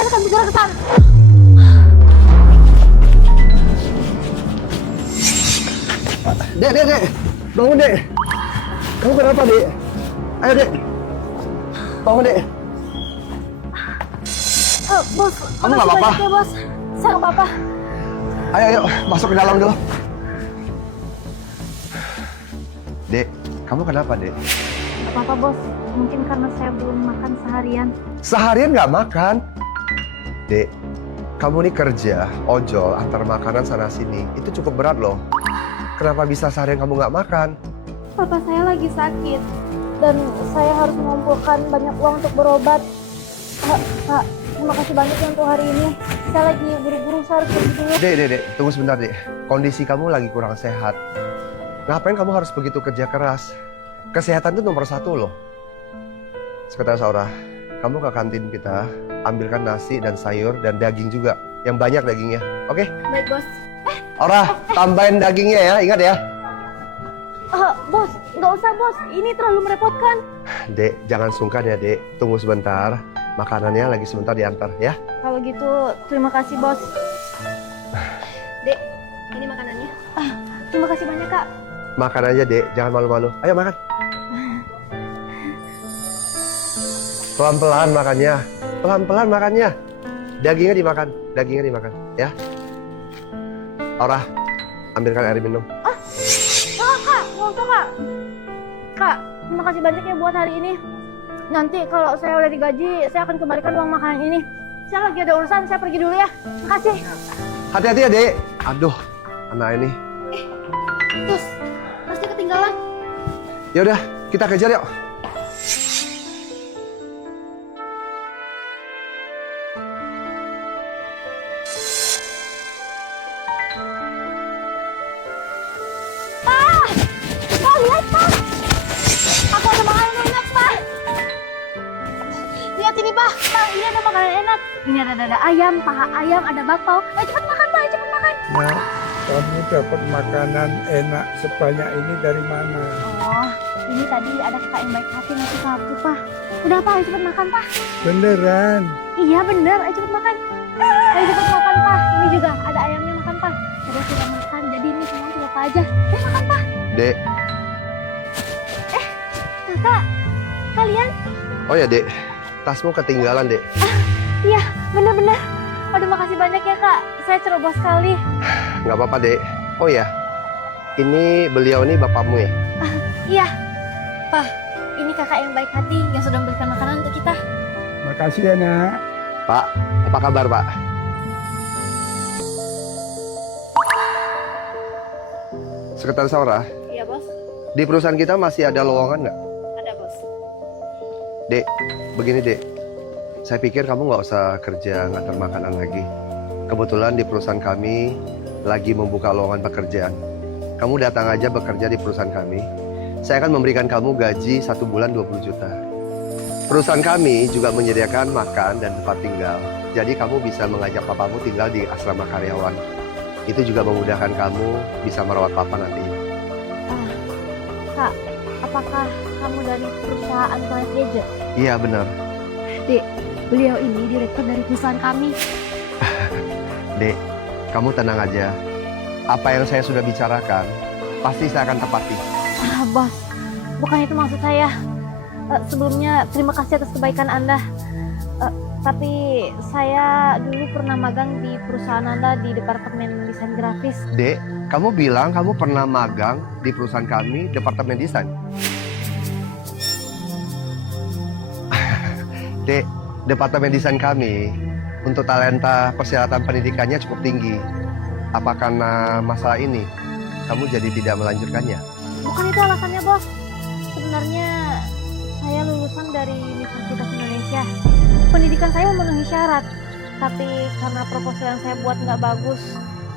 Saya akan segera ke sana. Dek. Bangun, Dek. Kamu kenapa, Dek? Ayo, Dek. Bangun, Dek. Bos, Kamu nggak apa-apa? Ya, bos. Saya nggak apa-apa. Ayo, masuk ke dalam dulu. Dek, kamu kenapa, Dek? Nggak apa-apa, bos. Mungkin karena saya belum makan seharian. Seharian nggak makan? Dek, kamu nih kerja, ojol, antar makanan sana-sini. Itu cukup berat loh. Kenapa bisa seharian kamu nggak makan? Papa saya lagi sakit. Dan saya harus mengumpulkan banyak uang untuk berobat. Pak, terima kasih banyak ya untuk hari ini. Saya lagi buru-buru, saya harus pergi dulu. Dek, tunggu sebentar, Dek. Kondisi kamu lagi kurang sehat. Ngapain kamu harus begitu kerja keras? Kesehatan itu nomor 1 loh. Sekretaris Aura, kamu ke kantin kita, ambilkan nasi dan sayur dan daging juga. Yang banyak dagingnya, oke? Baik, bos. Aura, tambahin dagingnya ya, ingat ya. Bos, nggak usah, bos. Ini terlalu merepotkan. Dek, jangan sungkan ya, Dek. Tunggu sebentar. Makanannya lagi sebentar diantar ya. Kalau gitu, terima kasih, bos. Dek, ini makanannya. Terima kasih banyak, Kak. Makan aja, Dek. Jangan malu-malu. Ayo makan. Pelan-pelan makannya. Pelan-pelan makannya. Dagingnya dimakan. Ya. Aura, ambilkan air minum. Kak, mau tuh, Kak. Kak, terima kasih banyak ya buat hari ini. Nanti kalau saya udah digaji, saya akan kembalikan uang makanan ini. Saya lagi ada urusan, saya pergi dulu ya. Makasih. Hati-hati ya, Dek. Aduh, anak ini. Terus, pasti ketinggalan. Ya udah, kita kejar yuk. Pak, lihat, Pak. Aku ada makanan enak, Pak. Lihat ini, Pak. Pak, ini ada makanan enak. Ini ada dada ayam, paha ayam, ada bakpao. Ayo cepat makan, Pak. Cepat makan. Nah, kamu dapat makanan enak sebanyak ini dari mana? Oh, ini tadi ada kakak yang baik hati ngasih ke aku, Pak. Udah, Pak. Ayo cepat makan, Pak. Beneran? Iya, bener. Ayo cepat makan. Ayo cepat makan, Pak. Ini juga ada ayamnya, makan, Pak. Saya sudah makan, jadi ini semua untuk Bapak aja. Ayo makan, Pak. Dek. Kakak, kalian? Oh ya, Dek. Tasmu ketinggalan, Dek. Iya, bener-bener. Aduh, makasih banyak ya, Kak. Saya ceroboh sekali. Nggak apa-apa, Dek. Oh ya, ini beliau nih bapakmu ya? Iya. Pak, ini kakak yang baik hati yang sudah memberikan makanan untuk kita. Makasih ya, Nak. Pak, apa kabar, Pak? Sekretaris Aura, Iya, Bos. di perusahaan kita masih ada lowongan nggak? Ada, Bos. Dek, begini, Dek. Saya pikir kamu nggak usah kerja ngantar makanan lagi. Kebetulan di perusahaan kami lagi membuka lowongan pekerjaan. Kamu datang aja bekerja di perusahaan kami. Saya akan memberikan kamu gaji 1 bulan 20 juta. Perusahaan kami juga menyediakan makan dan tempat tinggal. Jadi kamu bisa mengajak papamu tinggal di asrama karyawan. Itu juga memudahkan kamu bisa merawat papa nanti. Kak, apakah kamu dari perusahaan Planet Gadget? Iya, benar. Dek, beliau ini direktur dari perusahaan kami. Dek, kamu tenang aja. Apa yang saya sudah bicarakan, pasti saya akan tepati. Bos, bukan itu maksud saya. Sebelumnya, terima kasih atas kebaikan Anda. Tapi saya dulu pernah magang di perusahaan Anda di Departemen Desain Grafis. Dek, kamu bilang kamu pernah magang di perusahaan kami, Departemen Desain. Dek, Departemen Desain kami untuk talenta persyaratan pendidikannya cukup tinggi. Apa karena masalah ini kamu jadi tidak melanjutkannya? Bukan itu alasannya, Bos. Sebenarnya saya lulusan dari Universitas Indonesia. Pendidikan saya memenuhi syarat. Tapi karena proposal yang saya buat nggak bagus,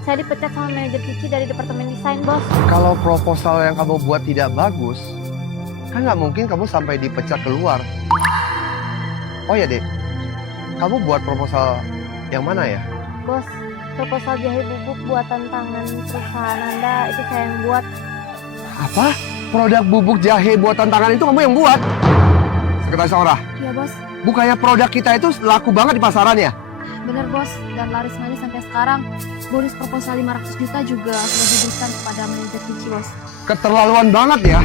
saya dipecat sama manajer Cici dari Departemen Desain, Bos. Kalau proposal yang kamu buat tidak bagus, kan nggak mungkin kamu sampai dipecat keluar. Oh ya, Dek, kamu buat proposal yang mana ya? Bos, proposal jahe bubuk buatan tangan perusahaan Anda itu saya yang buat. Apa? Produk bubuk jahe buatan tangan itu kamu yang buat? Sekretaris Aura, Iya, Bos. bukannya produk kita itu laku banget di pasaran ya? Bener bos, dan laris manis sampai sekarang. Bonus proposal 500 juta juga sudah diberikan kepada manajer Cici bos. Keterlaluan banget ya.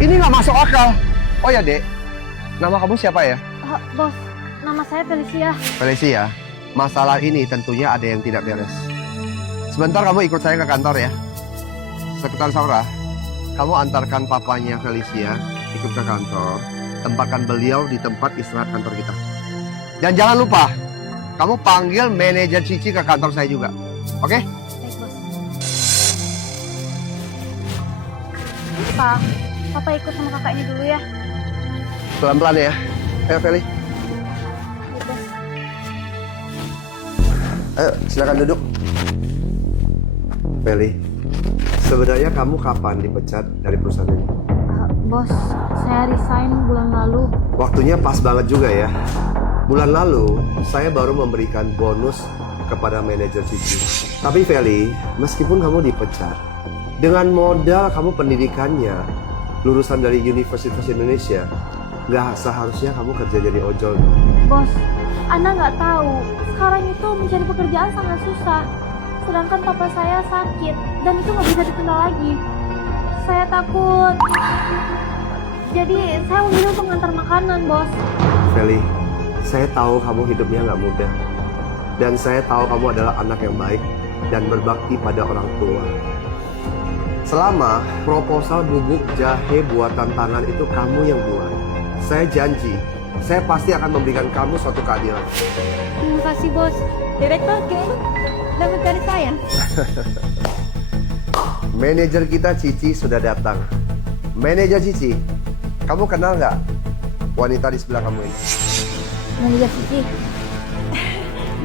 Ini nggak masuk akal. Oh ya dek, nama kamu siapa ya? Bos, nama saya Felicia. Felicia, masalah ini tentunya ada yang tidak beres. Sebentar kamu ikut saya ke kantor ya. Sekretaris Saura, kamu antarkan papanya Felicia ikut ke kantor. Tempatkan beliau di tempat istirahat kantor kita. Dan jangan lupa, kamu panggil manajer Cici ke kantor saya juga. Oke? Baik bos. Papa ikut sama kakak ini dulu ya. Pelan-pelan ya. Ayo Feli. Baik, bos. Ayo, silakan duduk. Feli, sebenarnya kamu kapan dipecat dari perusahaan ini? Bos, saya resign bulan lalu. Waktunya pas banget juga ya. Bulan lalu, saya baru memberikan bonus kepada manajer Cici. Tapi Feli, meskipun kamu dipecat, dengan modal kamu pendidikannya, lulusan dari Universitas Indonesia, nggak seharusnya kamu kerja jadi ojol. Bos, Anda nggak tahu, sekarang itu mencari pekerjaan sangat susah. Sedangkan papa saya sakit, dan itu nggak bisa ditunda lagi. Saya takut. Jadi, saya memilih untuk mengantar makanan, bos. Feli, saya tahu kamu hidupnya nggak mudah. Dan saya tahu kamu adalah anak yang baik dan berbakti pada orang tua. Selama proposal bubuk jahe buatan tangan itu kamu yang buat, saya janji, saya pasti akan memberikan kamu suatu keadilan. Terima kasih, bos. Direktur, kayaknya dapat dari saya. Manajer kita Cici sudah datang. Manajer Cici, kamu kenal nggak wanita di sebelah kamu ini? Manajer Cici.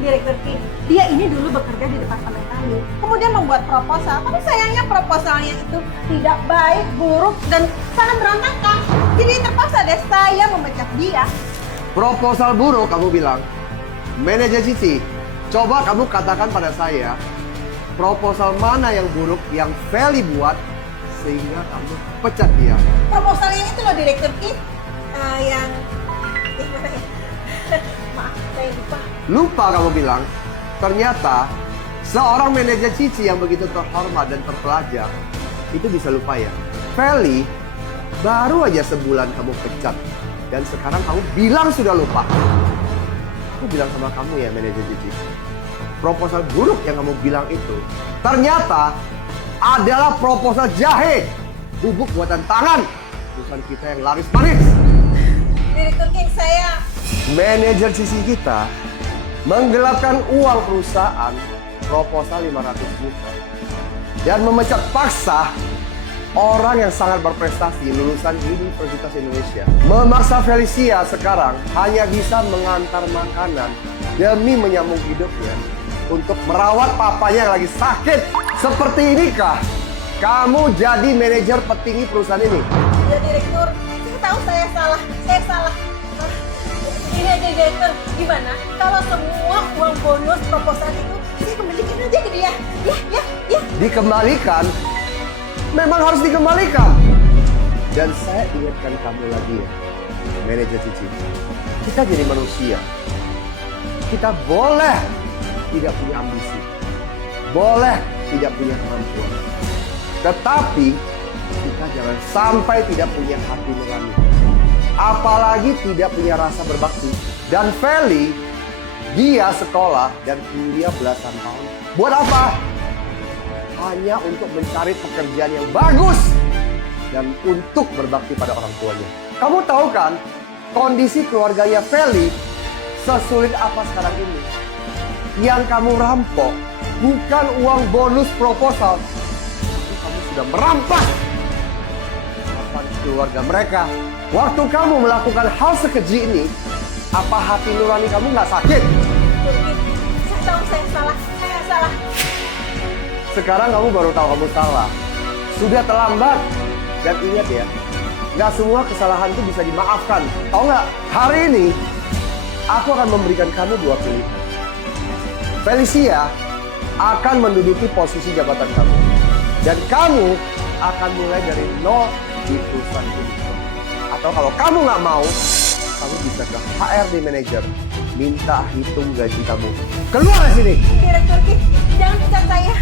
Direktur Kim, dia ini dulu bekerja di departemen kami, kemudian membuat proposal, tapi sayangnya proposalnya itu tidak baik, buruk, dan sangat berantakan. Jadi terpaksa deh saya memecat dia. Proposal buruk kamu bilang. Manajer Cici, coba kamu katakan pada saya, proposal mana yang buruk yang Feli buat sehingga kamu pecat dia? Proposal yang itu loh Direktur Kim, yang mana ya? Maaf, saya lupa. Lupa kamu bilang. Ternyata seorang manajer Cici yang begitu terhormat dan terpelajar itu bisa lupa ya. Feli, baru aja sebulan kamu pecat dan sekarang kamu bilang sudah lupa. Aku bilang sama kamu ya manajer Cici, proposal buruk yang kamu bilang itu ternyata adalah proposal jahe bubuk buatan tangan perusahaan kita yang laris manis. Direktur Kim, saya Manajer Cici kita menggelapkan uang perusahaan proposal 500 juta dan memecat paksa orang yang sangat berprestasi lulusan Universitas Indonesia. Memaksa Felicia sekarang hanya bisa mengantar makanan demi menyambung hidupnya untuk merawat papanya yang lagi sakit. Seperti inikah kamu jadi manajer petinggi perusahaan ini? ya Direktur, saya tahu saya salah. Ini aja Direktur, gimana kalau semua uang bonus proposal itu saya kembalikan aja ke dia? Ya. Dikembalikan? Memang harus dikembalikan. Dan saya ingatkan kamu lagi ya, manajer Cici. Kita jadi manusia. Kita boleh tidak punya ambisi. Boleh tidak punya kemampuan. Tetapi kita jangan sampai tidak punya hati nurani. Apalagi tidak punya rasa berbakti. Dan Feli, dia sekolah dan kuliah belasan tahun. Buat apa? Hanya untuk mencari pekerjaan yang bagus dan untuk berbakti pada orang tuanya. Kamu tahu kan, kondisi keluarganya Feli sesulit apa sekarang ini? Yang kamu rampok bukan uang bonus proposal, tapi kamu sudah merampas harapan keluarga mereka. Waktu kamu melakukan hal sekeji ini, apa hati nurani kamu nggak sakit? Saya tahu saya salah. Sekarang kamu baru tahu kamu salah. Sudah terlambat. Dan ingat ya, nggak semua kesalahan itu bisa dimaafkan. Tahu nggak? Hari ini, aku akan memberikan kamu dua pilihan. Felicia akan menduduki posisi jabatan kamu. Dan kamu akan mulai dari nol di perusahaan ini. Atau kalau kamu nggak mau, kamu bisa ke HRD manager minta hitung gaji kamu. Keluar dari sini! Direktur Ki, jangan pecat saya.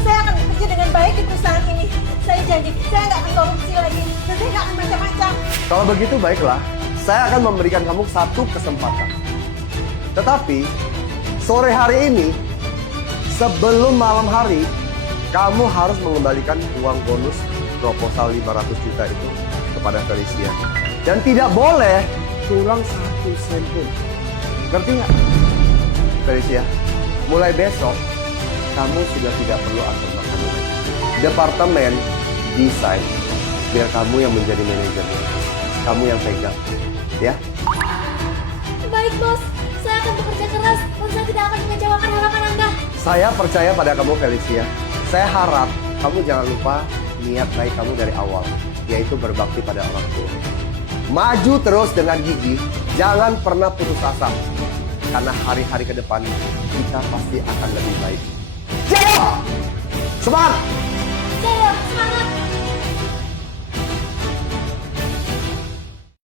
Saya akan bekerja dengan baik di perusahaan ini. Saya janji, saya nggak akan korupsi lagi. Dan saya nggak akan macam-macam. Kalau begitu baiklah, saya akan memberikan kamu satu kesempatan. Tetapi, sore hari ini, sebelum malam hari, kamu harus mengembalikan uang bonus proposal 500 juta itu kepada Felicia. Dan tidak boleh kurang 1 sen pun. Ngerti nggak? Felicia, mulai besok, kamu sudah tidak perlu antar makanan lagi. Departemen desain, biar kamu yang menjadi manajer. Kamu yang pegang, ya? Baik, Bos. Saya akan bekerja keras dan saya tidak akan mengecewakan harapan Anda. Saya percaya pada kamu, Felicia. Saya harap kamu jangan lupa niat baik kamu dari awal, yaitu berbakti pada orang tua. Maju terus dengan gigih, jangan pernah putus asa. Karena hari-hari ke depan kita pasti akan lebih baik. Jaya! Semangat! Jaya, semangat!